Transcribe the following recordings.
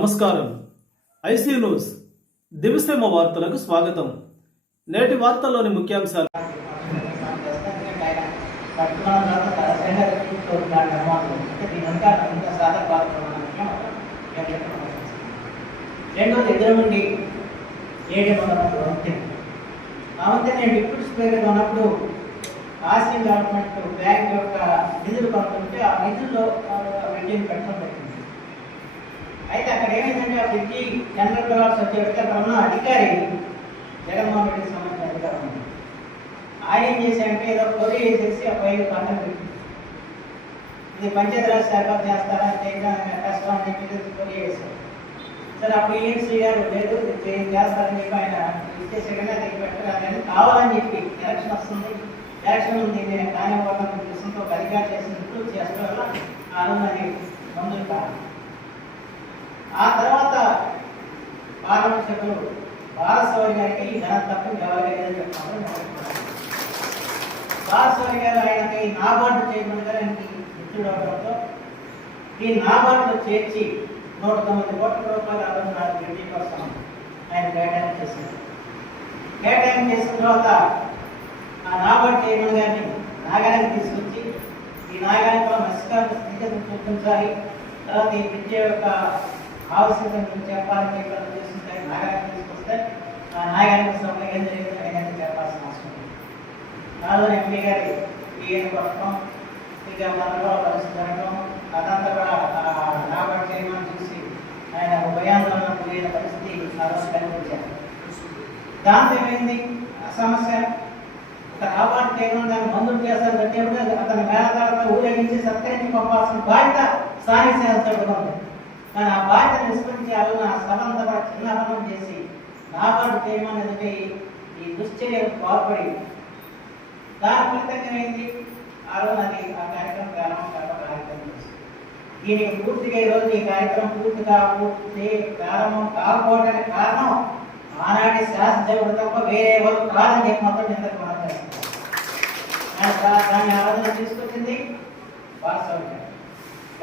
నమస్కారం. IC news దివిసేమ వార్తలకు స్వాగతం. నేటి వార్తల్లోని ముఖ్యాంశాలు. రెండోది ఎదురు నుండి నేను డిప్యూటీ స్పీకర్ ఉన్నప్పుడు ఆసియన్ గవర్నమెంట్ బ్యాంక్ యొక్క నిధులు పంపుతుంటే ఆ నిధుల్లో వెడ్డింగ్ పెట్టడం జరిగింది. అయితే అక్కడ ఏమైందంటే ఆ బ్రిడ్జి జనరల్ కావాల్సి వచ్చేటప్పుడు అక్కడ ఉన్న అధికారి జగన్మోహన్ రెడ్డికి సంబంధించిన అధికారం ఉంది. ఆయన ఏం చేశారంటే ఏదో కొరి వేసేసి ఆ పైన పక్కన పెట్టి ఇది పంచాయతీరాజ్ శాఖ చేస్తారా చేయడానికి కష్టం అని చెప్పి కొరి వేశారు. సరే అప్పుడు ఈఎన్సీ గారు లేదు చేస్తారని చెప్పి ఆయన ఇచ్చేసేకనే అది పెట్టాలని కావాలని చెప్పి ఎలక్షన్ వస్తుంది, ఎలక్షన్ ఉంది, నేను కానివ్వాలని ఉద్దేశంతో ఒక అధికారి చేసినట్టు చేస్తూ వల్ల ఆ రోజు అది మందులు కాదు. ఆ తర్వాత పార్లమెంట్ సభ్యులు బాలశౌరి గారికి ఈ ఘన తప్పు ఎవరికైనా చెప్తామని బాలశౌరి గారు ఆయనకి నాబార్డు చైర్మన్ గారు ఆయనకి మిత్రుడు అవడంతో ఈ నాబార్డులో చేర్చి 109 కోట్ల రూపాయలు ఆ రోజు నాకు రెడ్డి కోసం ఆయన కేటాయింపు చేశారు. కేటాయింపు చేసిన తర్వాత ఆ నాబార్డు చైర్మన్ గారిని నాగానికి తీసుకొచ్చి ఈ నాగానికి మత్స్యకారుల స్థితిని చూపించాలి, తర్వాత ఈ విద్య యొక్క ఆవశ్యకత గురించి చెప్పాలని చెప్పి చేస్తుంటే నాగానికి తీసుకొస్తే ఆ నాగానికి సభలో ఏం జరిగింది అనేది చెప్పాల్సిన అవసరం ఉంది. నాలో ఎంపీ గారి ఈయన కొట్టడం, ఇక మనలో పరిస్థితి జరగడం, అదంతా కూడా నాబార్డు చైర్మన్ చూసి ఆయన భయాందోళన పోయిన పరిస్థితి ఆ రోజు కనిపించారు. దాంతో ఏమైంది సమస్య, ఒక నాబార్డు చైర్మన్ దాన్ని మంజూరు చేస్తారని చెప్పేప్పుడు అతని మేళతాలతో ఊరేగించి సత్కరించి పంపాల్సిన బాధ్యత స్థానిక శాసనసభ్యులు ఉంది. కానీ ఆ బాధ్యత నిష్పత్తి చేయాలని ఆ సభంతా కూడా చిన్నపనం చేసి నాబార్డు చైర్మన్ ఎదుటి ఈ దుశ్చర్యకు పాల్పడి దాని ఫలితంగా ఏమైంది ఆ రోజు అది ఆ కార్యక్రమం ప్రారంభం చేసింది. దీనికి పూర్తిగా ఈరోజు ఈ కార్యక్రమం ప్రారంభం కాకపోవడానికి కారణం ఆనాటి శాసనసభ్యుడు తప్ప వేరే ఎవరు కాదని చెప్పి మొత్తం నిందకు మాట్లాడుతున్నారు. దాన్ని ఆలోచన తీసుకొచ్చింది బాలశౌరి.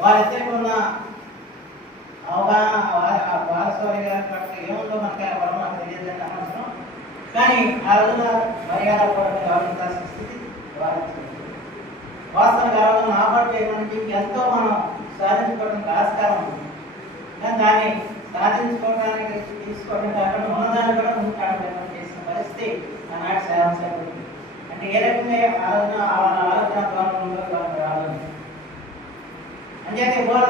వారిద్దరికి ఉన్న అవగాహన బాలశౌరి గారి పట్ల ఏముందో మనకు తెలియదు అనవసరం. కానీ ఆ రోజున మర్యాద గౌరవించాల్సిన స్థితి వాస్తవంగా నాబార్డు చేయడానికి ఎంతో మనం సాధించుకోవడానికి ఆస్కారం ఉంది. కానీ దాన్ని సాధించుకోవడానికి తీసుకోవడం కాకుండా ఉన్నదాన్ని కూడా ముందుకు చేసిన పరిస్థితి ఆనాటి శాసనసభ్యులు. అంటే ఏ రకంగా ఆలోచన ద్వారంలో రాలేదు. అంటే నేను కూడా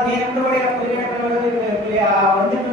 వంతెన